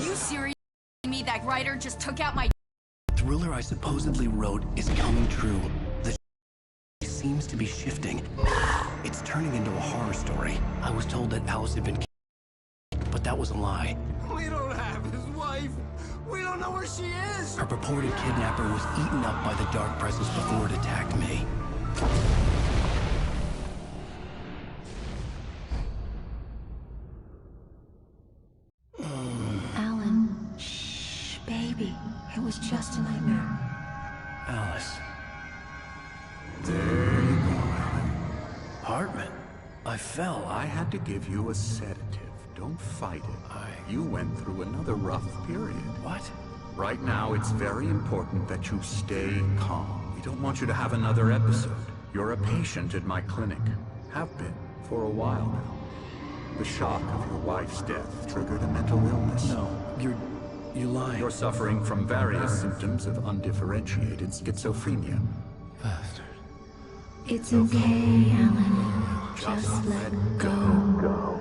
you serious? Me, that writer just took out my... Thriller I supposedly wrote is coming true. The seems to be shifting. It's turning into a horror story. I was told that Alice had been killed, but that was a lie. We don't have his wife. We don't know where she is. Her purported kidnapper was eaten up by the dark presence before it attacked me. Alan, shh, baby. It was just a nightmare. Alice. There you go, Alan. Hartman. I fell. I had to give you a sedative. Don't fight it. You went through another rough period. What? Right now, it's very important that you stay calm. We don't want you to have another episode. You're a patient at my clinic. Have been for a while now. The shock of your wife's death triggered a mental illness. No, you're lying. You're suffering from various symptoms of undifferentiated schizophrenia. Bastard. It's okay, Alan. Just let go.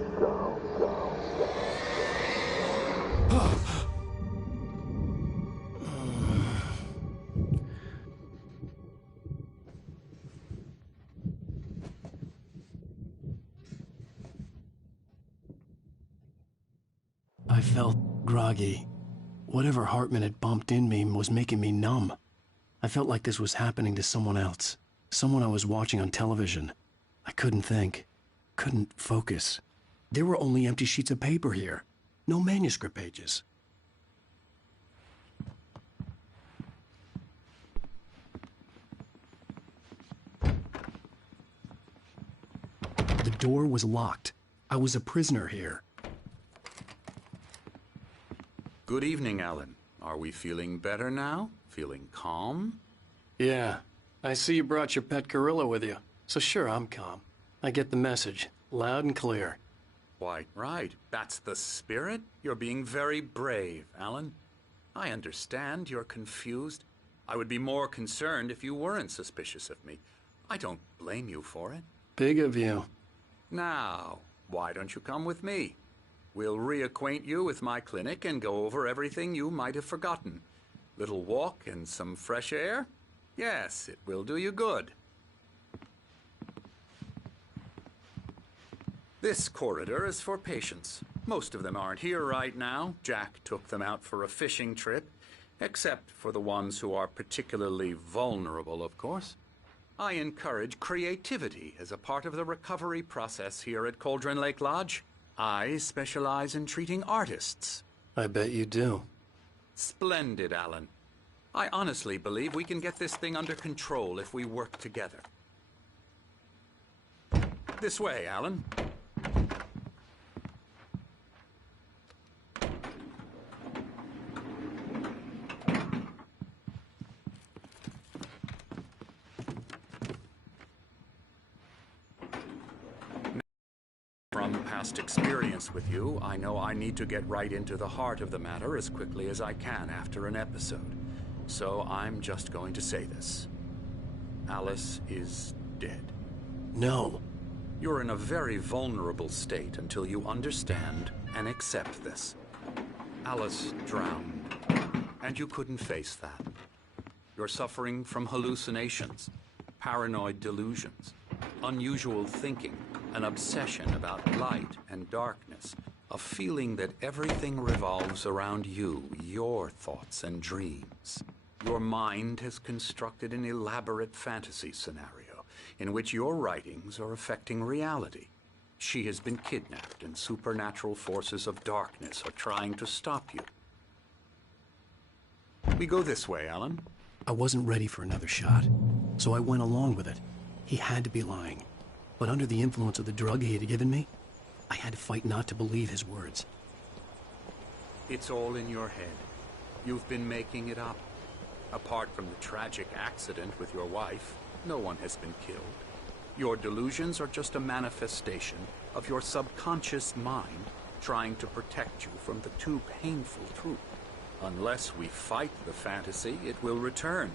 I felt groggy. Whatever Hartman had bumped in me was making me numb. I felt like this was happening to someone else. Someone I was watching on television. I couldn't think. Couldn't focus. There were only empty sheets of paper here. No manuscript pages. The door was locked. I was a prisoner here. Good evening, Alan. Are we feeling better now? Feeling calm? Yeah. I see you brought your pet gorilla with you. So sure, I'm calm. I get the message. Loud and clear. Why, right. That's the spirit. You're being very brave, Alan. I understand you're confused. I would be more concerned if you weren't suspicious of me. I don't blame you for it. Big of you. Now, why don't you come with me? We'll reacquaint you with my clinic and go over everything you might have forgotten. Little walk and some fresh air? Yes, it will do you good. This corridor is for patients. Most of them aren't here right now. Jack took them out for a fishing trip, except for the ones who are particularly vulnerable, of course. I encourage creativity as a part of the recovery process here at Cauldron Lake Lodge. I specialize in treating artists. I bet you do. Splendid, Alan. I honestly believe we can get this thing under control if we work together. This way, Alan. From past experience with you, I know I need to get right into the heart of the matter as quickly as I can after an episode. So I'm just going to say this. Alice is dead. No. You're in a very vulnerable state until you understand and accept this. Alice drowned, and you couldn't face that. You're suffering from hallucinations, paranoid delusions, unusual thinking, an obsession about light and darkness, a feeling that everything revolves around you, your thoughts and dreams. Your mind has constructed an elaborate fantasy scenario in which your writings are affecting reality. She has been kidnapped and supernatural forces of darkness are trying to stop you. We go this way, Alan. I wasn't ready for another shot, so I went along with it. He had to be lying. But under the influence of the drug he had given me, I had to fight not to believe his words. It's all in your head. You've been making it up. Apart from the tragic accident with your wife, no one has been killed. Your delusions are just a manifestation of your subconscious mind trying to protect you from the too painful truth. Unless we fight the fantasy, it will return.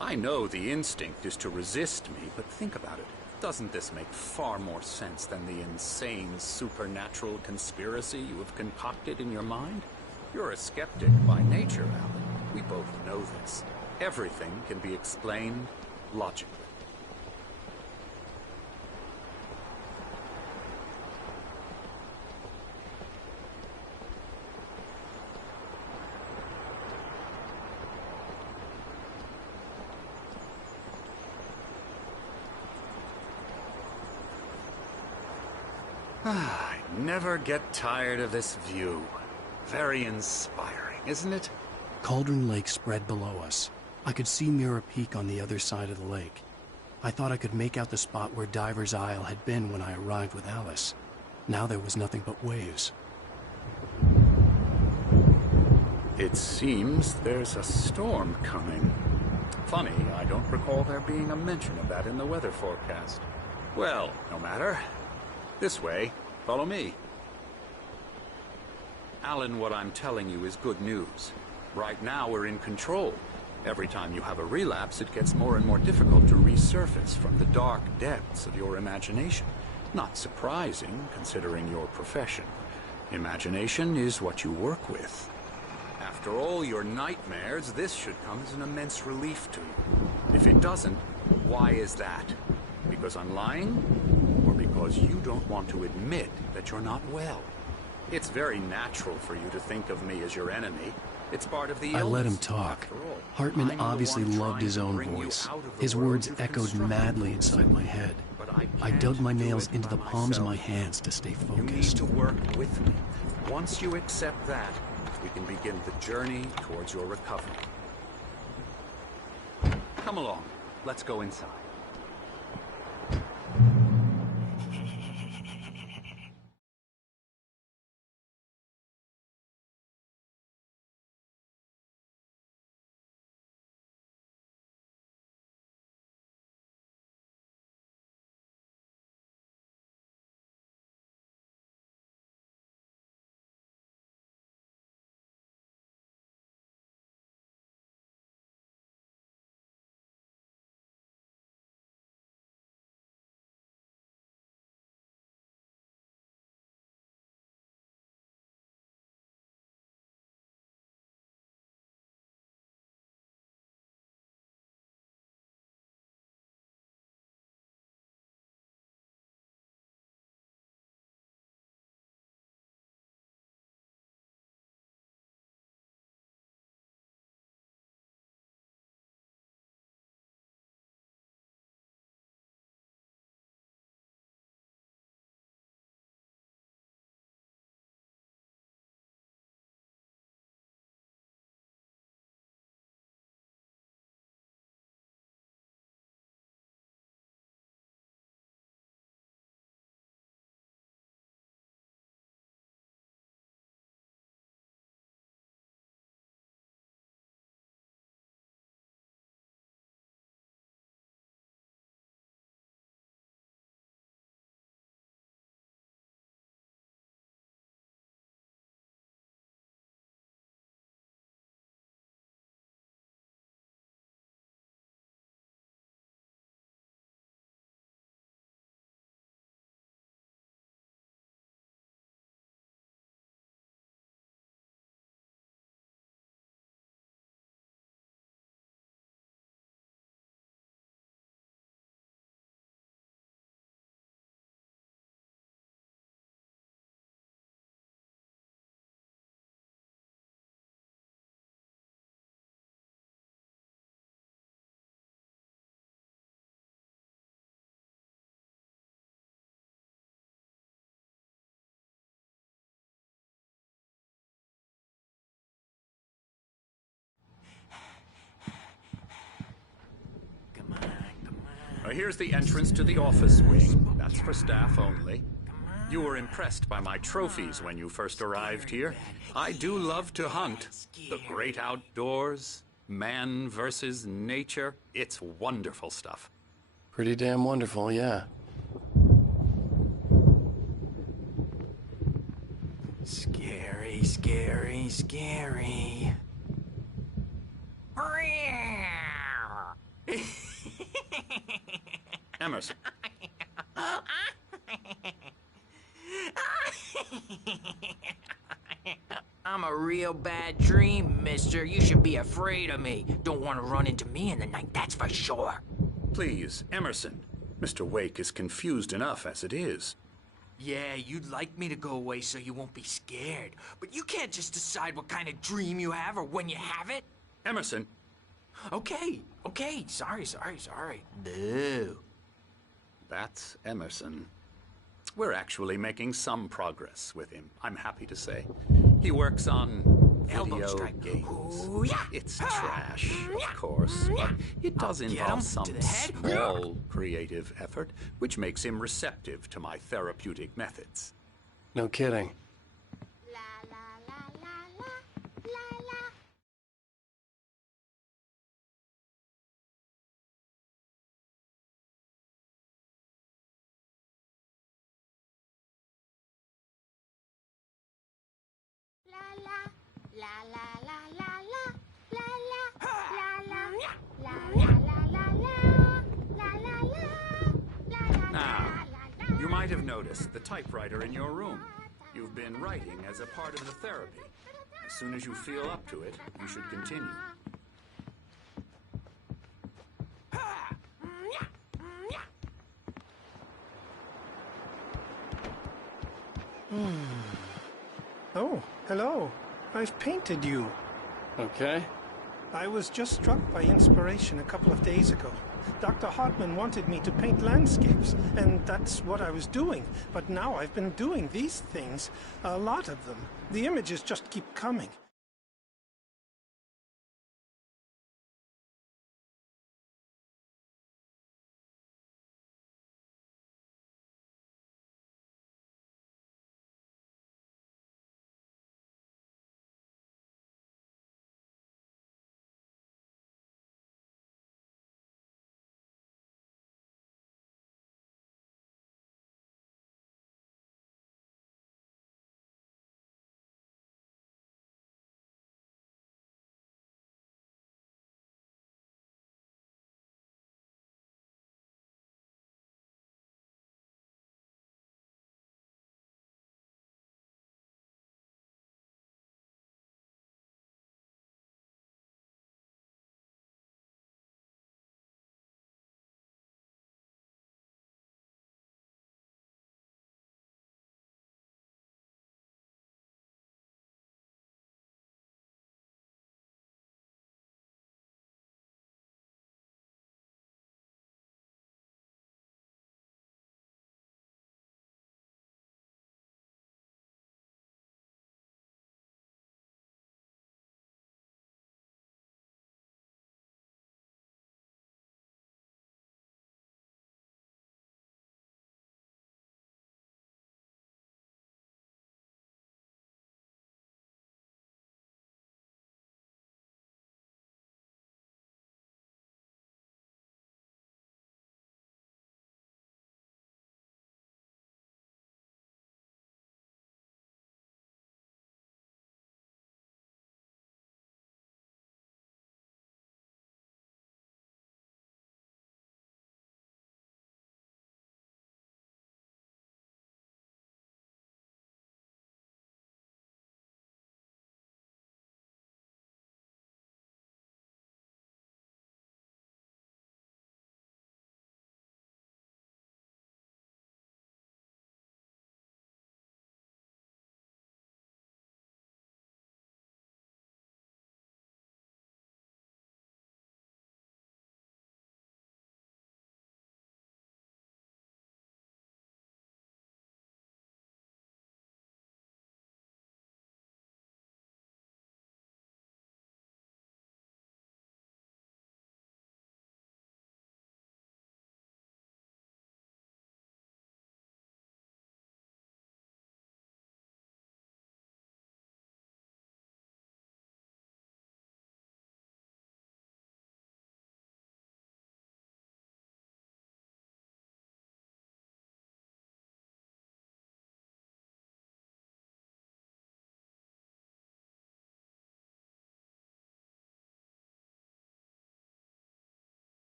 I know the instinct is to resist me, but think about it. Doesn't this make far more sense than the insane supernatural conspiracy you have concocted in your mind? You're a skeptic by nature, Alan. We both know this. Everything can be explained logically. I never get tired of this view. Very inspiring, isn't it? Cauldron Lake spread below us. I could see Mirror Peak on the other side of the lake. I thought I could make out the spot where Diver's Isle had been when I arrived with Alice. Now there was nothing but waves. It seems there's a storm coming. Funny, I don't recall there being a mention of that in the weather forecast. Well, no matter. This way. Follow me. Alan, what I'm telling you is good news. Right now, we're in control. Every time you have a relapse, it gets more and more difficult to resurface from the dark depths of your imagination. Not surprising, considering your profession. Imagination is what you work with. After all your nightmares, this should come as an immense relief to you. If it doesn't, why is that? Because I'm lying? Or because you don't want to admit that you're not well? It's very natural for you to think of me as your enemy. It's part of the illness. I let him talk. Hartman obviously loved his own voice. His words echoed madly inside my head. I dug my nails into the palms of my hands to stay You need focused. to work with me. Once you accept that, we can begin the journey towards your recovery. Come along. Let's go inside. Here's the entrance to the office wing. That's for staff only. You were impressed by my trophies when you first arrived here. I do love to hunt. The great outdoors, man versus nature. It's wonderful stuff. Pretty damn wonderful, yeah. Scary, scary, scary. Emerson. I'm a real bad dream, mister. You should be afraid of me. Don't want to run into me in the night, that's for sure. Please, Emerson. Mr. Wake is confused enough as it is. Yeah, you'd like me to go away so you won't be scared. But you can't just decide what kind of dream you have or when you have it. Emerson! Okay. Sorry. Boo. That's Emerson. We're actually making some progress with him, I'm happy to say. He works on Elbow video strike. games. Ooh, yeah. It's trash, of course, but it does Get him involve to some the head. small creative effort, which makes him receptive to my therapeutic methods. No kidding. Now, you might have noticed the typewriter in your room. You've been writing as a part of the therapy. As soon as you feel up to it, you should continue. Oh, hello. I've painted you. Okay. I was just struck by inspiration a couple of days ago. Dr. Hartman wanted me to paint landscapes, and that's what I was doing. But now I've been doing these things, a lot of them. The images just keep coming.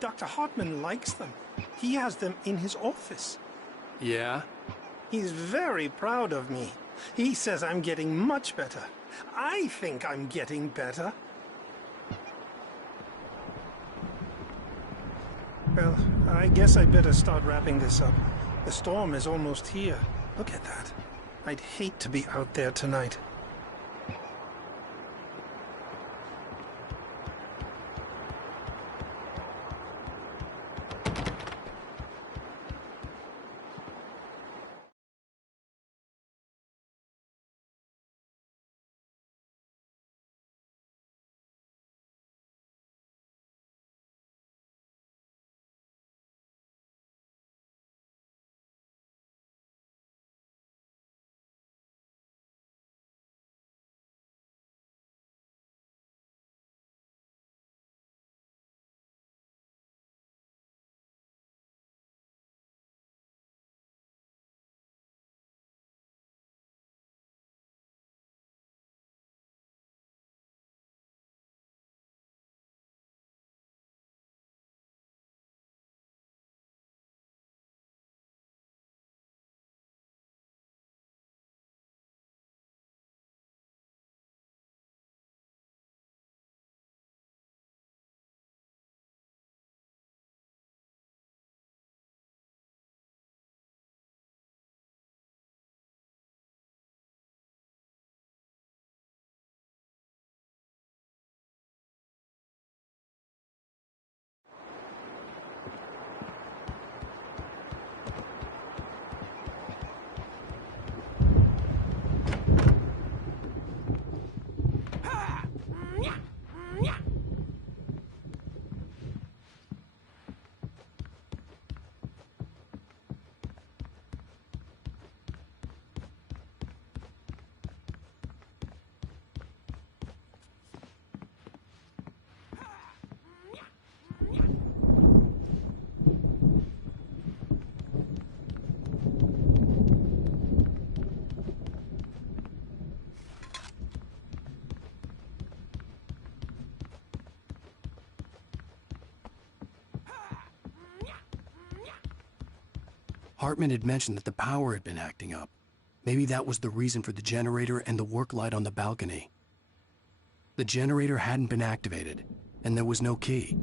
Dr. Hartman likes them. He has them in his office. Yeah? He's very proud of me. He says I'm getting much better. I think I'm getting better. Well, I guess I'd better start wrapping this up. The storm is almost here. Look at that. I'd hate to be out there tonight. Hartman had mentioned that the power had been acting up. Maybe that was the reason for the generator and the work light on the balcony. The generator hadn't been activated, and there was no key.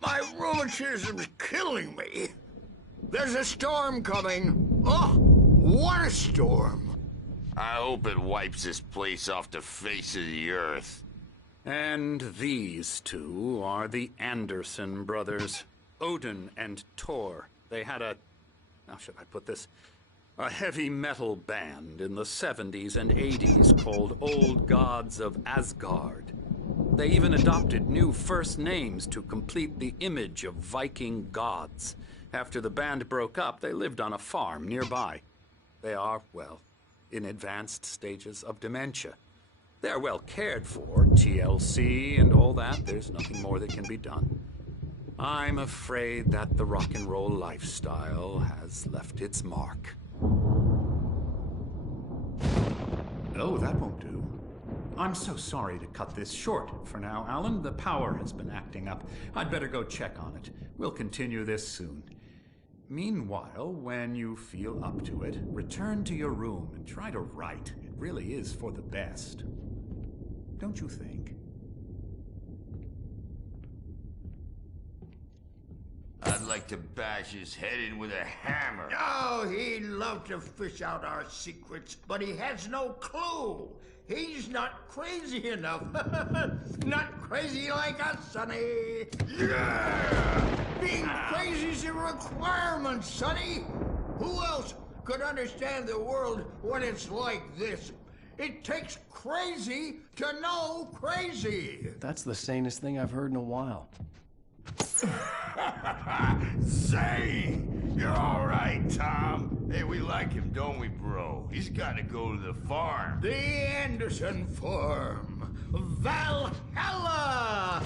My rheumatism's killing me. There's a storm coming. Oh, what a storm. I hope it wipes this place off the face of the earth. And these two are the Anderson brothers. Odin and Thor. They had a... how should I put this? A heavy metal band in the 70s and 80s called Old Gods of Asgard. They even adopted new first names to complete the image of Viking gods. After the band broke up, they lived on a farm nearby. They are, well, in advanced stages of dementia. They're well cared for, TLC and all that. There's nothing more that can be done. I'm afraid that the rock and roll lifestyle has left its mark. Oh, that won't do. I'm so sorry to cut this short for now, Alan. The power has been acting up. I'd better go check on it. We'll continue this soon. Meanwhile, when you feel up to it, return to your room and try to write. It really is for the best. Don't you think? I'd like to bash his head in with a hammer. Oh, he'd love to fish out our secrets, but he has no clue. He's not crazy enough. Not crazy like us, Sonny. Yeah! Being crazy's a requirement, Sonny. Who else could understand the world when it's like this? It takes crazy to know crazy. That's the sanest thing I've heard in a while. Zane! You're all right, Tom. Hey, we like him, don't we, bro? He's got to go to the farm. The Anderson Farm. Valhalla!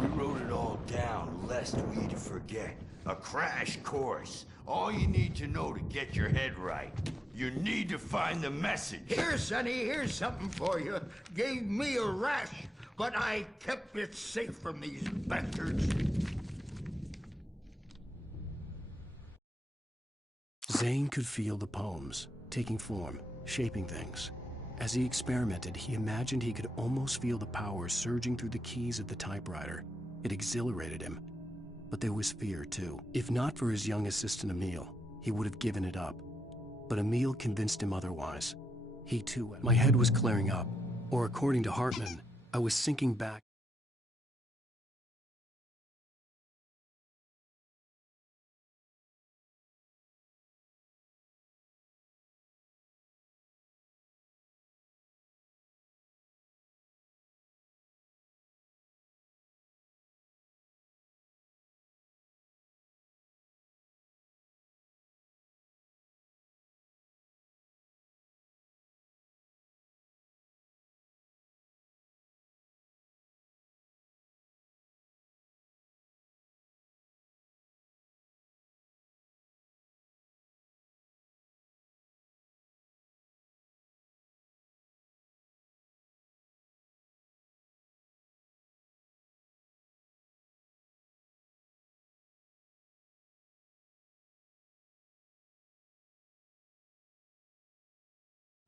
We wrote it all down, lest we forget. A crash course. All you need to know to get your head right. You need to find the message. Here, Sonny, here's something for you. Gave me a rash, but I kept it safe from these bastards. Zane could feel the poems, taking form, shaping things. As he experimented, he imagined he could almost feel the power surging through the keys of the typewriter. It exhilarated him. But there was fear, too. If not for his young assistant Emil, he would have given it up. But Emil convinced him otherwise. He, too... My head was clearing up, or according to Hartman, I was sinking back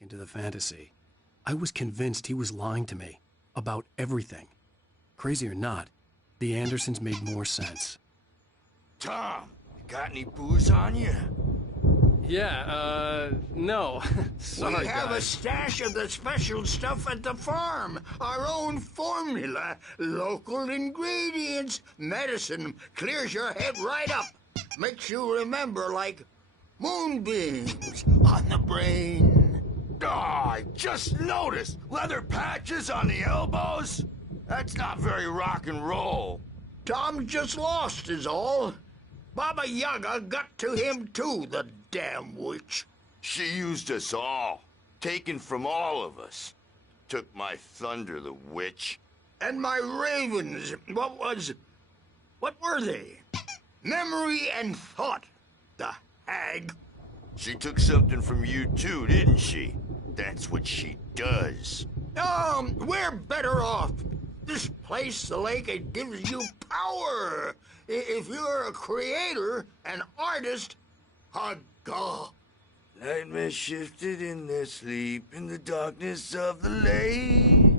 into the fantasy. I was convinced he was lying to me about everything. Crazy or not, the Andersons made more sense. Tom, got any booze on you? Yeah, no. Sorry, We have a guys. stash of the special stuff at the farm. Our own formula. Local ingredients. Medicine clears your head right up. Makes you remember like moonbeams on the brain. Oh, I just noticed. Leather patches on the elbows? That's not very rock and roll. Tom just lost is all. Baba Yaga got to him too, the damn witch. She used us all. Taken from all of us. Took my thunder, the witch. And my ravens, what were they? Memory and thought, the hag. She took something from you too, didn't she? That's what she does. We're better off. This place, the lake, it gives you power. If you're a creator, an artist, a god. Nightmare shifted in their sleep in the darkness of the lake.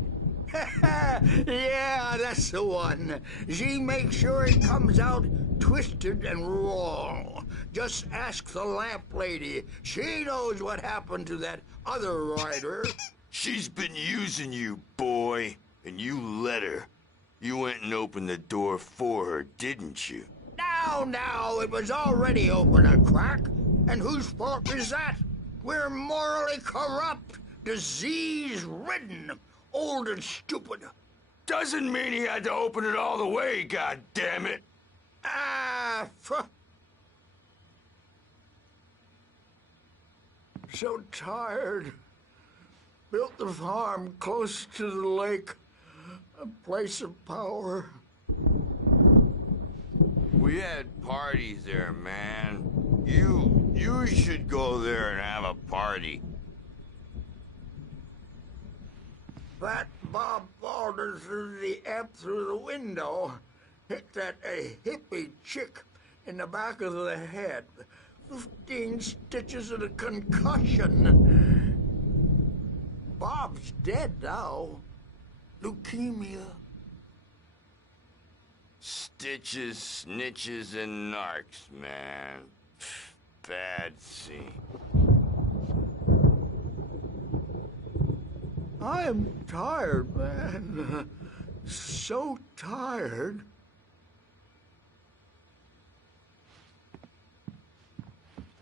Yeah, that's the one. She makes sure it comes out twisted and raw. Just ask the lamp lady. She knows what happened to that other writer. She's been using you, boy, and you let her. You went and opened the door for her, didn't you? Now, it was already open a crack. And whose fault is that? We're morally corrupt, disease-ridden, old and stupid. Doesn't mean he had to open it all the way, goddammit. So tired. Built the farm close to the lake. A place of power. We had parties there, man. You should go there and have a party. That Bob Balder threw the amp through the window. Hit that hippie chick in the back of the head. 15 stitches and a concussion. Bob's dead now. Leukemia. Stitches, snitches, and narcs, man. Bad scene. I am tired, man. So tired.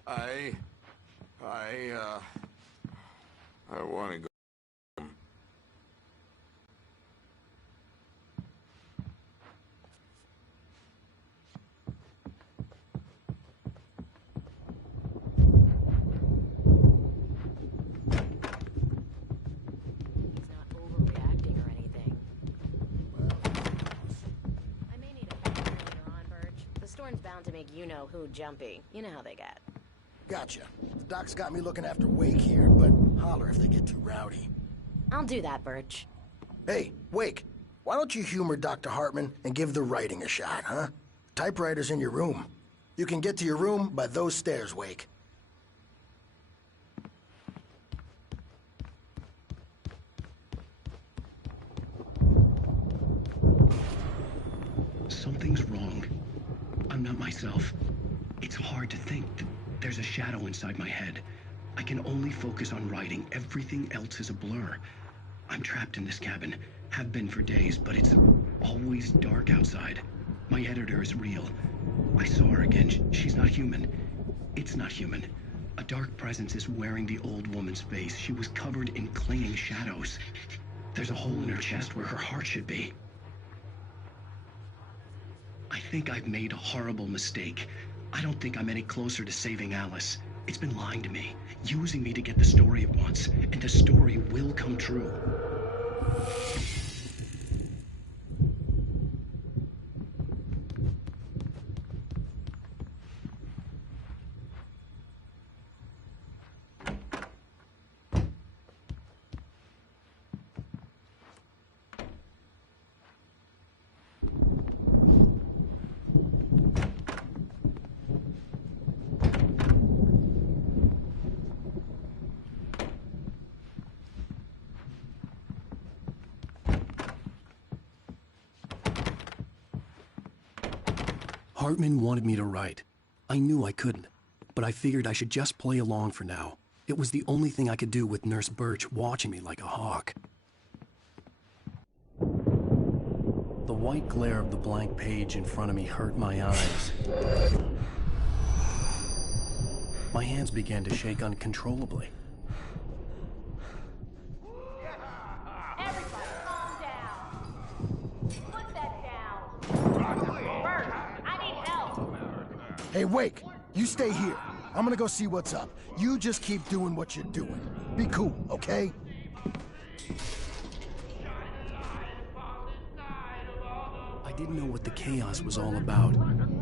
I want to go. Bound to make you-know-who jumpy. You know how they get. Gotcha. The doc's got me looking after Wake here, but holler if they get too rowdy. I'll do that, Birch. Hey, Wake, why don't you humor Dr. Hartman and give the writing a shot, huh? Typewriter's in your room. You can get to your room by those stairs, Wake. Something's wrong. I'm not myself. It's hard to think. There's a shadow inside my head. I can only focus on writing. Everything else is a blur. I'm trapped in this cabin. Have been for days, but it's always dark outside. My editor is real. I saw her again. She's not human. It's not human. A dark presence is wearing the old woman's face. She was covered in clinging shadows. There's a hole in her chest where her heart should be. I think I've made a horrible mistake. I don't think I'm any closer to saving Alice. It's been lying to me, using me to get the story it wants, and the story will come true. Hartman wanted me to write. I knew I couldn't, but I figured I should just play along for now. It was the only thing I could do with Nurse Birch watching me like a hawk. The white glare of the blank page in front of me hurt my eyes. My hands began to shake uncontrollably. Everybody, calm down. Put that down. Birch, I need help. Hey, Wake, you stay here. I'm gonna go see what's up. You just keep doing what you're doing. Be cool, okay? I didn't know what the chaos was all about,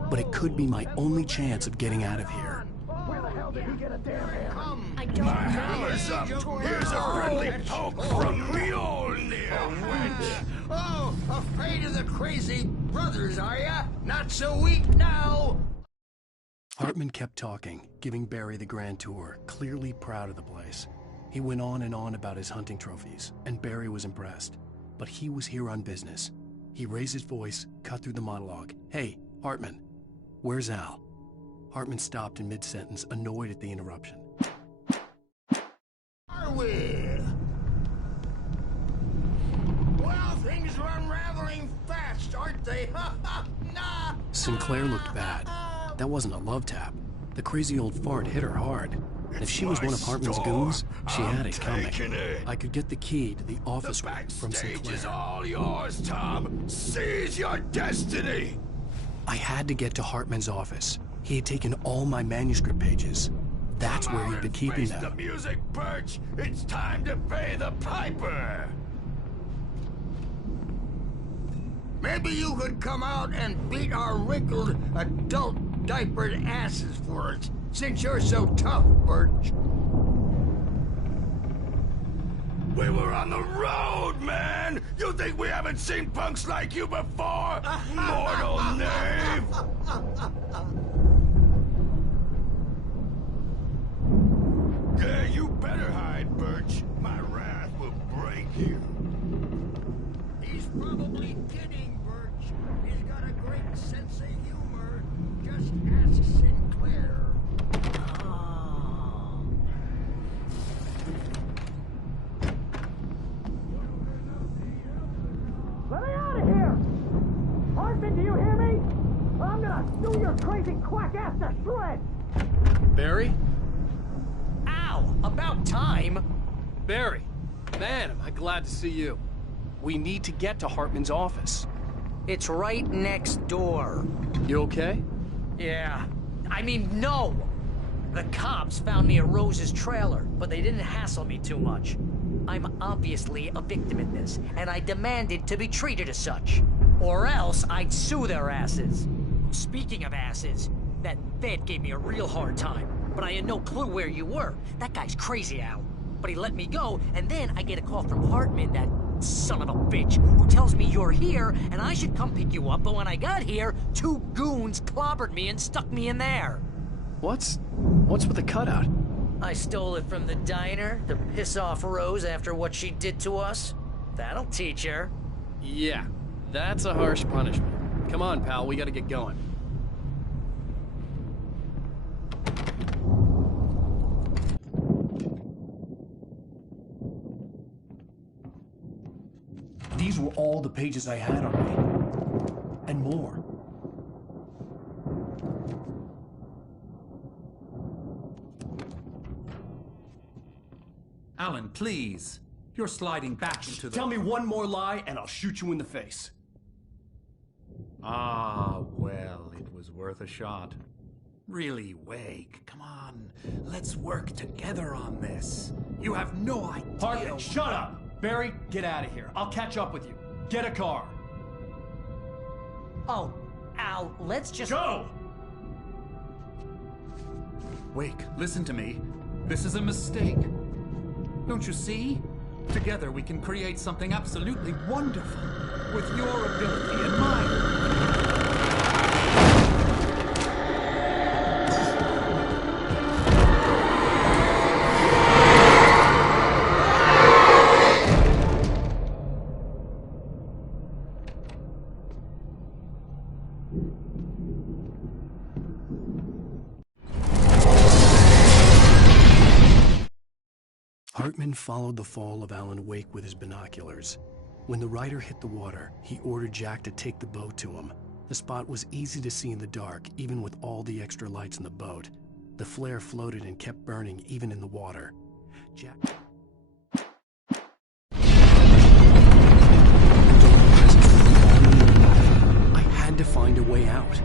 but it could be my only chance of getting out of here. Where the hell did he get a damn hammer? I don't know. Hammer's up. Here's a friendly poke from Mjolnir, wench. Oh, afraid of the crazy brothers, are ya? Not so weak now. Hartman kept talking, giving Barry the grand tour, clearly proud of the place. He went on and on about his hunting trophies, and Barry was impressed. But he was here on business. He raised his voice, cut through the monologue. Hey, Hartman, where's Al? Hartman stopped in mid-sentence, annoyed at the interruption. Are we? Well, things are unraveling fast, aren't they? Ha ha! Nah! Sinclair looked bad. That wasn't a love tap. The crazy old fart hit her hard. And if she was one of Hartman's goons, she had it coming. I could get the key to the office room from Sinclair. Is all yours, Tom. Seize your destiny. I had to get to Hartman's office. He had taken all my manuscript pages. That's where he'd been keeping them. The music, Birch. It's time to pay the piper. Maybe you could come out and beat our wrinkled, adult diapered asses for us, since you're so tough, Birch. We were on the road, man! You think we haven't seen punks like you before? Mortal knave! Yeah, you better hide, Birch. My wrath will break you. He's probably kidding, Birch. He's got a great sense of humor. Just ask Sinclair. Let me out of here! Hartman, do you hear me? I'm gonna sue your crazy quack ass to shreds! Barry? Ow! About time! Barry! Man, am I glad to see you. We need to get to Hartman's office. It's right next door. You okay? Yeah. I mean, no! The cops found me at Rose's trailer, but they didn't hassle me too much. I'm obviously a victim in this, and I demanded to be treated as such. Or else I'd sue their asses. Speaking of asses, that Fed gave me a real hard time, but I had no clue where you were. That guy's crazy, Al. But he let me go, and then I get a call from Hartman, that son of a bitch, who tells me you're here, and I should come pick you up, but when I got here, 2 goons clobbered me and stuck me in there. What's with the cutout? I stole it from the diner to piss off Rose after what she did to us. That'll teach her. Yeah, that's a harsh punishment. Come on, pal, we gotta get going. These were all the pages I had on me. And more. Alan, please. You're sliding back into the... Tell me one more lie and I'll shoot you in the face. Ah, well, it was worth a shot. Really, Wake, come on. Let's work together on this. You have no idea... Hartman, shut up! Barry, get out of here. I'll catch up with you. Get a car. Oh, Al, let's just... Go! Wake, listen to me. This is a mistake. Don't you see? Together we can create something absolutely wonderful. With your ability and mine. Hartman followed the fall of Alan Wake with his binoculars. When the rider hit the water, he ordered Jack to take the boat to him. The spot was easy to see in the dark, even with all the extra lights in the boat. The flare floated and kept burning, even in the water. Jack... I had to find a way out.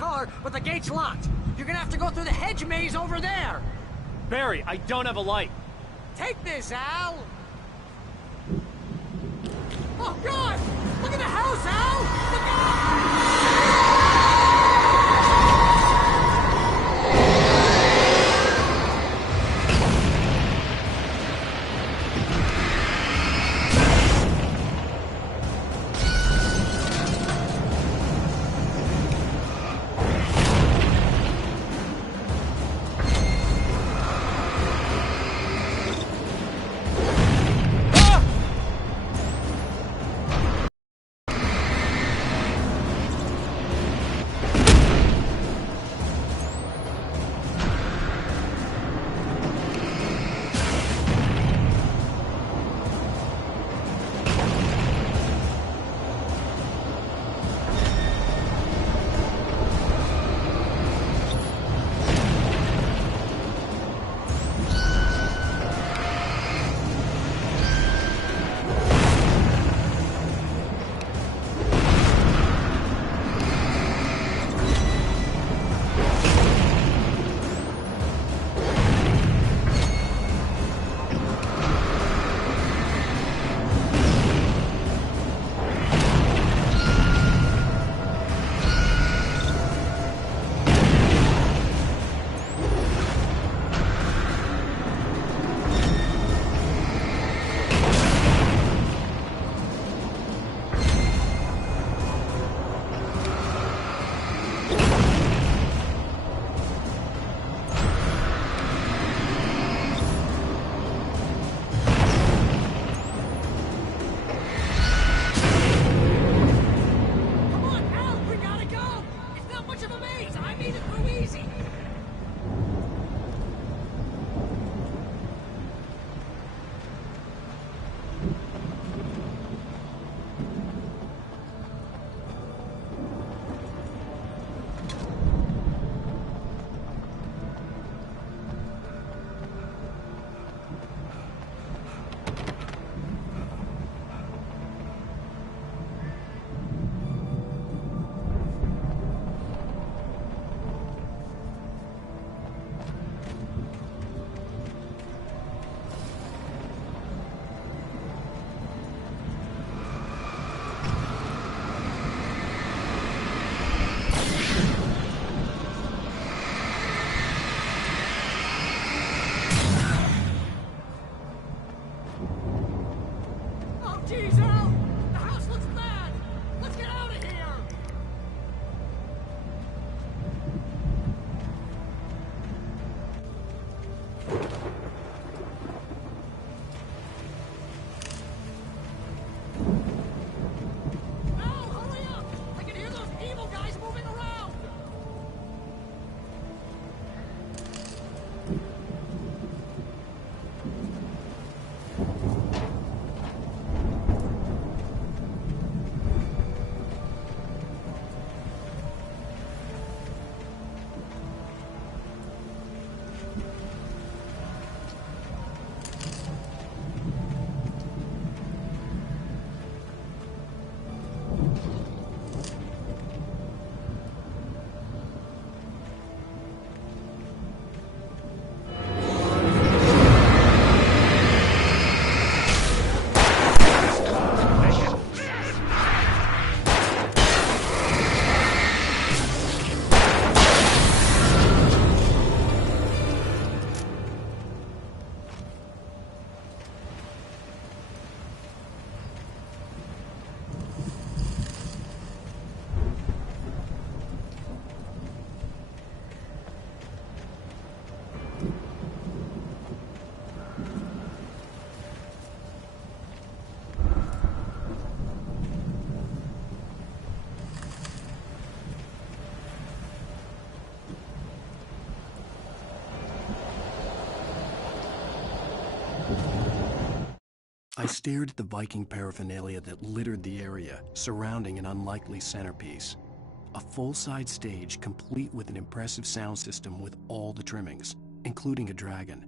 car, but the gate's locked. You're gonna have to go through the hedge maze over there. Barry, I don't have a light. Take this, Al! Oh, God! Look at the house, Al! Look out! I stared at the Viking paraphernalia that littered the area, surrounding an unlikely centerpiece. A full-side stage complete with an impressive sound system with all the trimmings, including a dragon.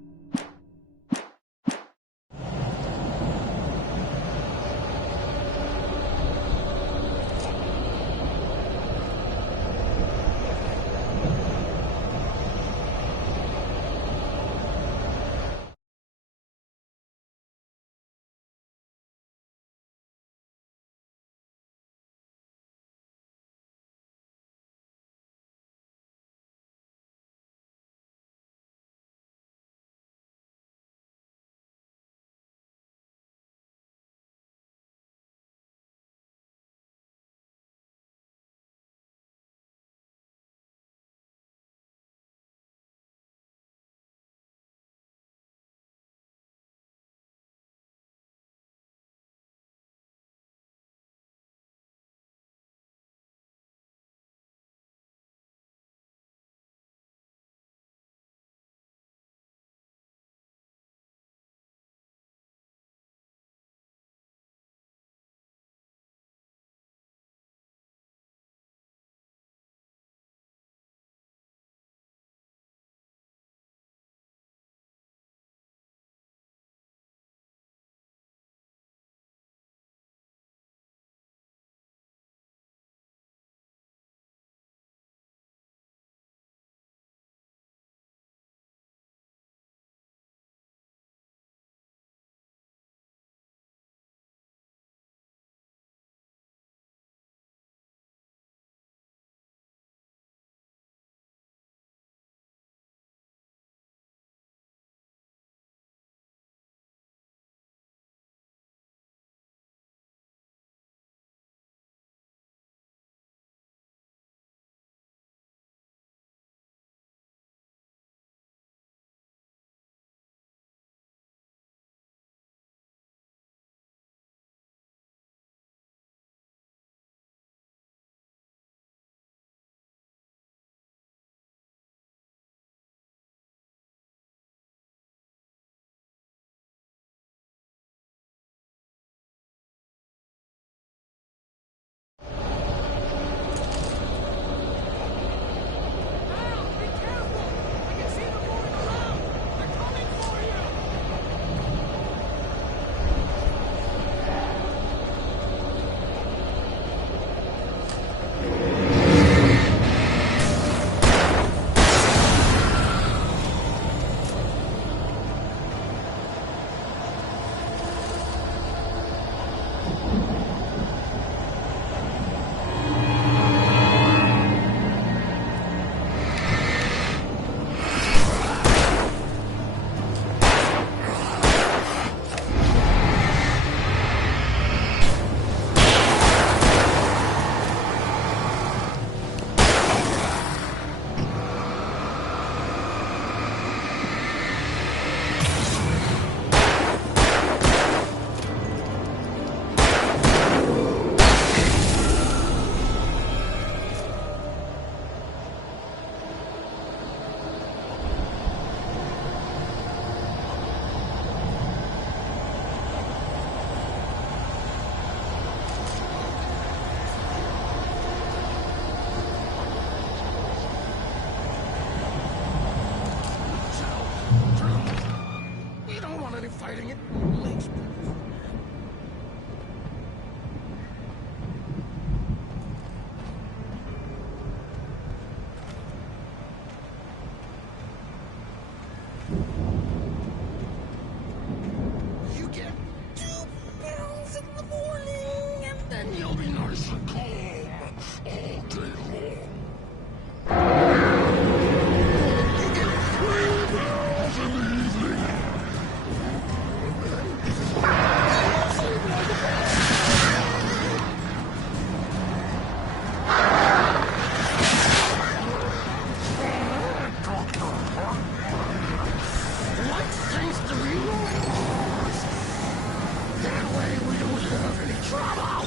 fighting it makes me... You get 2 pills in the morning, and then you'll be nice and calm all day long. You get 3 pills in the evening. Sleep like a baby. What seems to be wrong? That way we don't have any trouble.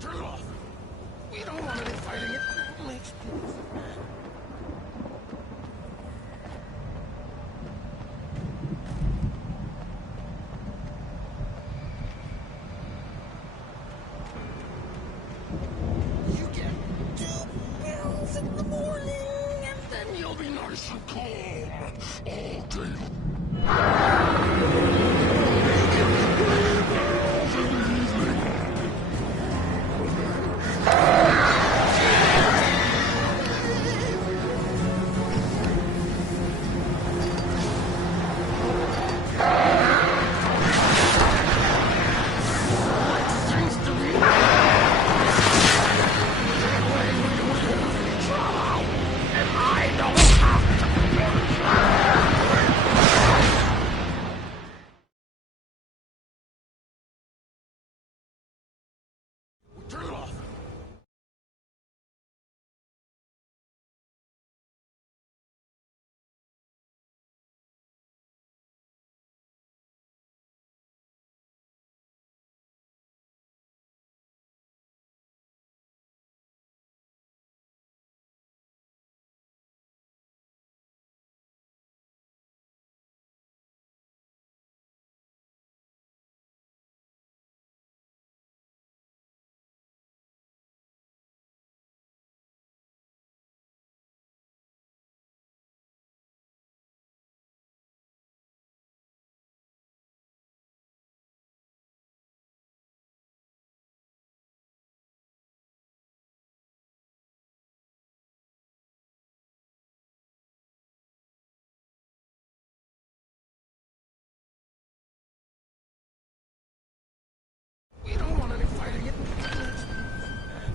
Turn it off. We don't want any fighting. It makes people mad. You get 2 pills in the morning, and then you'll be nice and calm all day. You get 3 pills in the evening. Turn it off. We don't want any fighting. It makes people mad.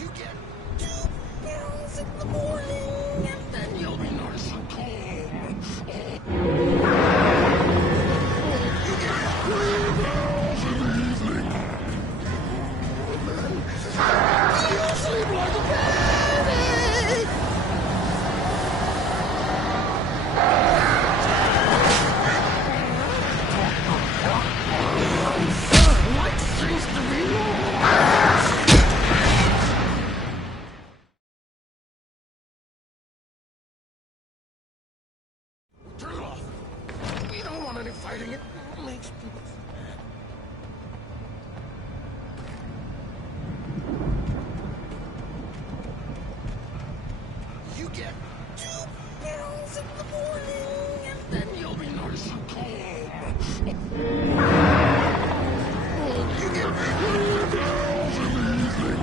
You get 2 pills in the morning, and then you'll be nice and calm. You get 3 pills in the evening. And then you'll sleep like a baby. What seems to be wrong? Turn it off. We don't want any fighting. It makes people mad. You get 2 pills in the morning, and then you'll be nice and calm. You get 3 pills in the evening.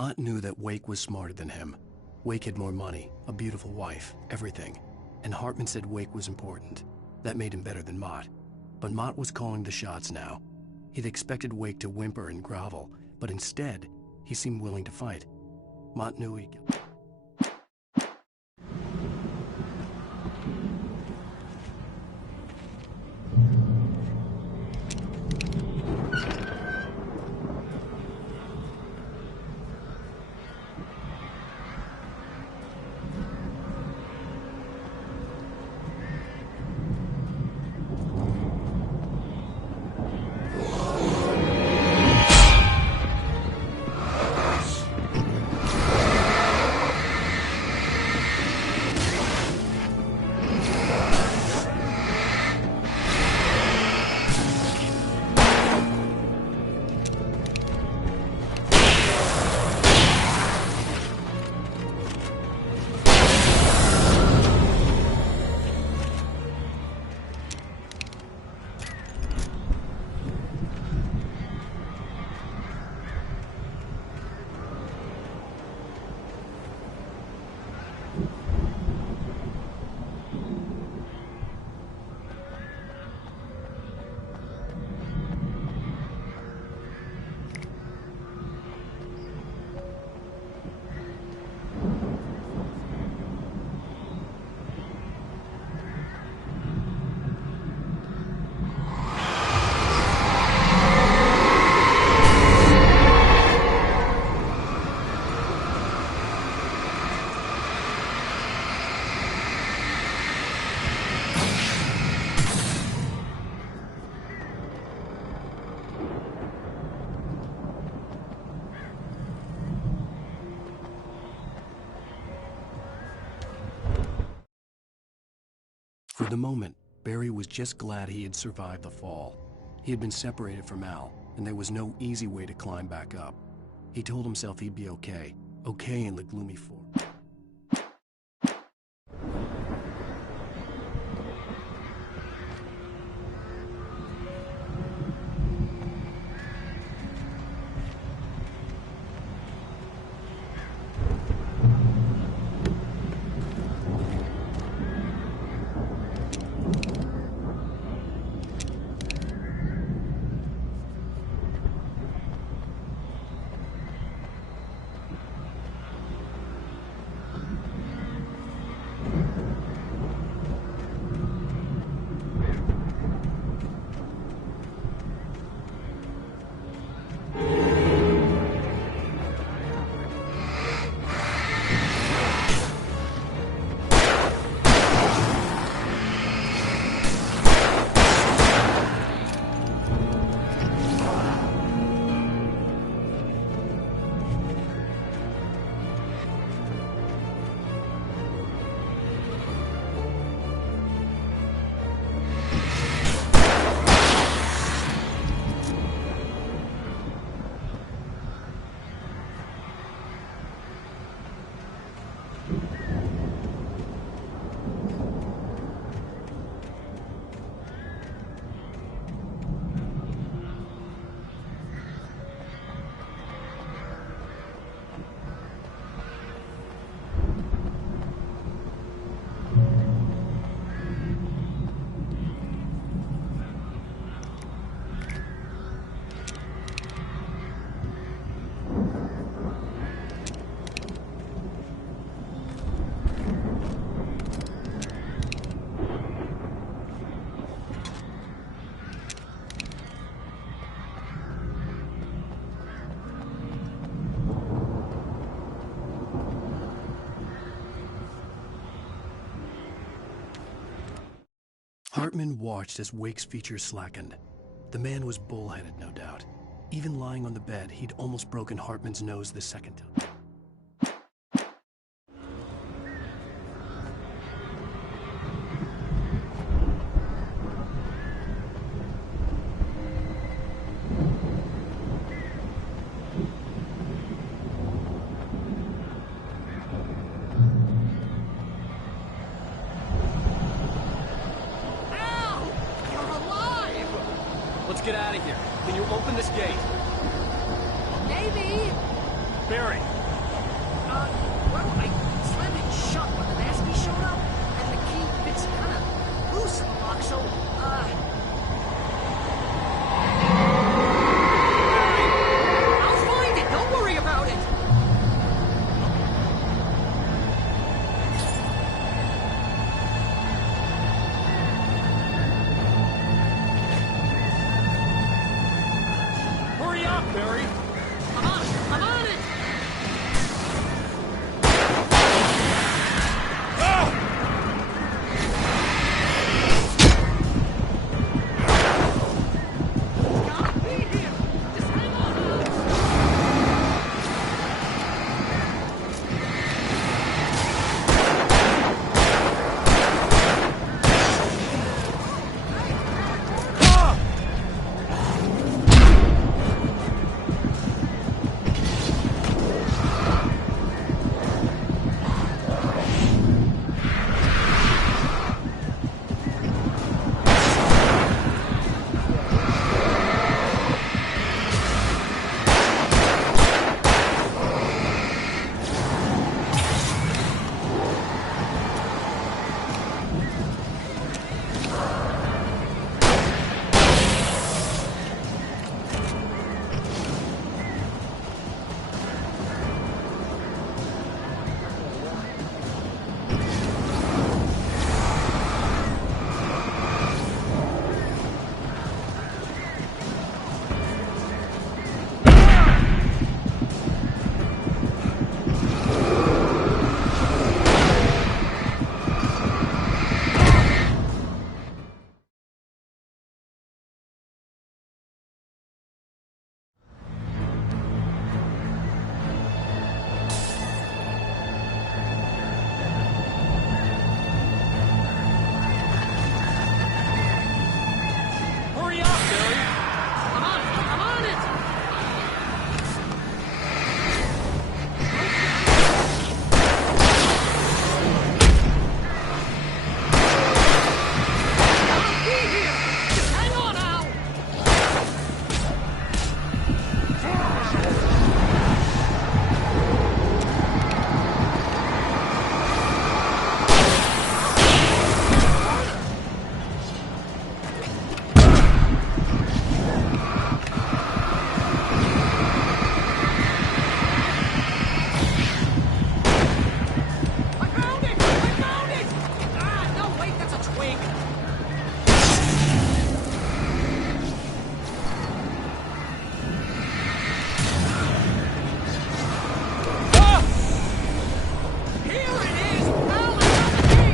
Mott knew that Wake was smarter than him. Wake had more money, a beautiful wife, everything. And Hartman said Wake was important. That made him better than Mott. But Mott was calling the shots now. He'd expected Wake to whimper and grovel, but instead, he seemed willing to fight. Mott knew he'd... For the moment, Barry was just glad he had survived the fall. He had been separated from Al, and there was no easy way to climb back up. He told himself he'd be okay in the gloomy forest. Hartman watched as Wake's features slackened. The man was bullheaded, no doubt. Even lying on the bed, he'd almost broken Hartman's nose the second time. Let's get out of here. Can you open this gate? Maybe. Barry! Well, I slammed it shut when the nasty showed up, and the key fits kind of loose in the lock, so, I'll find it! Don't worry about it! Hurry up, Barry! I'm on it! Hurry up, Barry! I'm on it! I'll be here! Just hang on now! I found it! Ah, no, wait, that's a twig! Here it is! Alan, the key!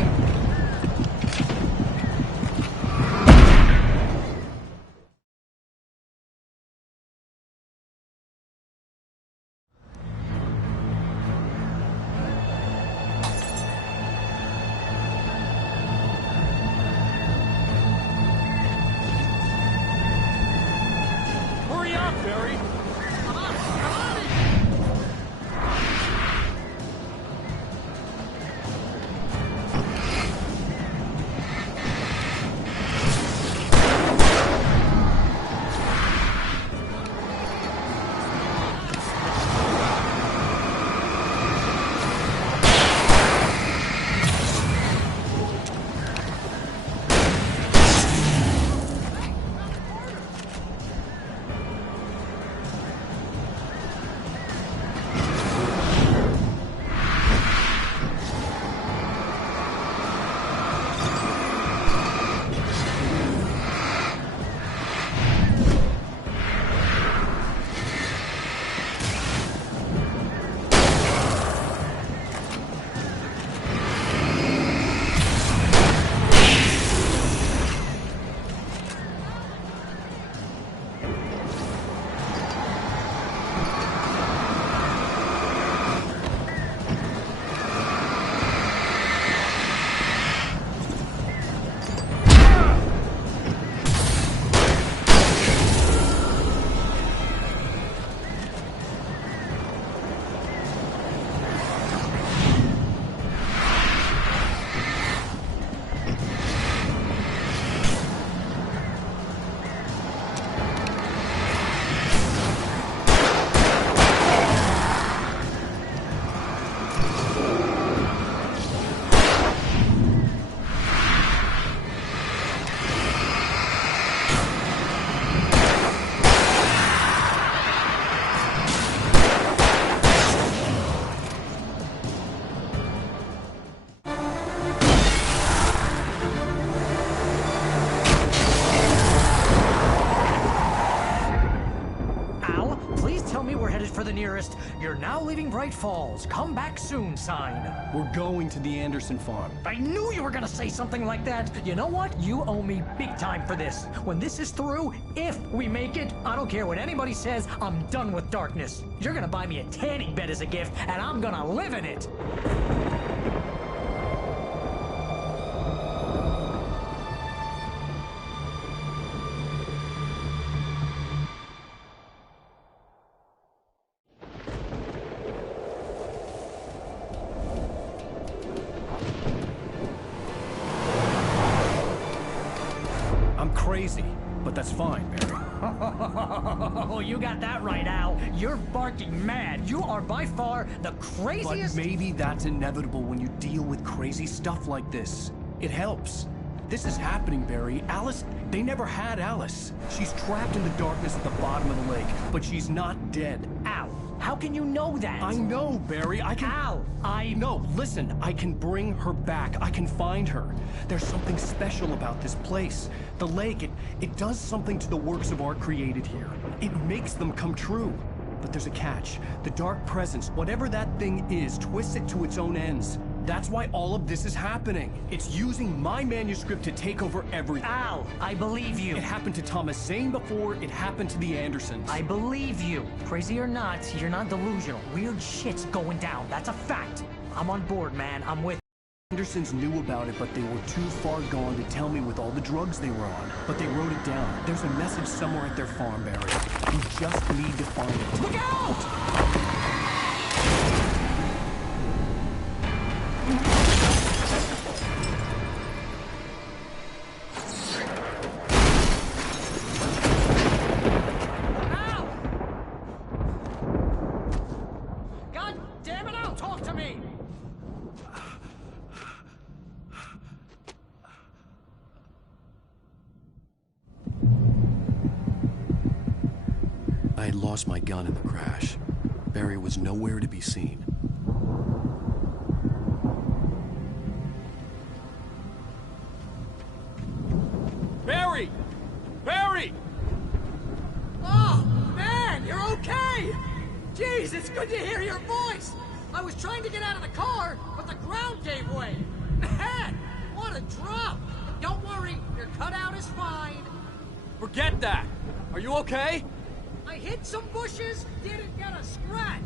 Hurry up, Barry! I'm on it! we're headed for the nearest "You're now leaving Bright Falls. Come back soon" sign. We're going to the Anderson farm. I knew you were gonna say something like that. You know what? You owe me big time for this. When this is through, if we make it, I don't care what anybody says, I'm done with darkness. You're gonna buy me a tanning bed as a gift, and I'm gonna live in it. Crazy, but that's fine, Barry. Oh, you got that right, Al. You're barking mad. You are by far the craziest... But maybe that's inevitable when you deal with crazy stuff like this. It helps. This is happening, Barry. Alice, they never had Alice. She's trapped in the darkness at the bottom of the lake, but she's not dead. Al, how can you know that? I know, Barry. I can... Al, No, listen. I can bring her back. I can find her. There's something special about this place. The lake, it does something to the works of art created here. It makes them come true. But there's a catch. The dark presence, whatever that thing is, twists it to its own ends. That's why all of this is happening. It's using my manuscript to take over everything. Al, I believe you. It happened to Thomas Zane before, it happened to the Andersons. I believe you. Crazy or not, you're not delusional. Weird shit's going down. That's a fact. I'm on board, man. I'm with... Andersons knew about it, but they were too far gone to tell me with all the drugs they were on. But they wrote it down. There's a message somewhere at their farm, Barry. We just need to find it. Look out! God damn it, Al, talk to me! I had lost my gun in the crash. Barry was nowhere to be seen. Barry! Barry! Oh, man, you're okay! Jeez, it's good to hear your voice! I was trying to get out of the car, but the ground gave way. Man, what a drop! Don't worry, your cutout is fine. Forget that! Are you okay? I hit some bushes, didn't get a scratch.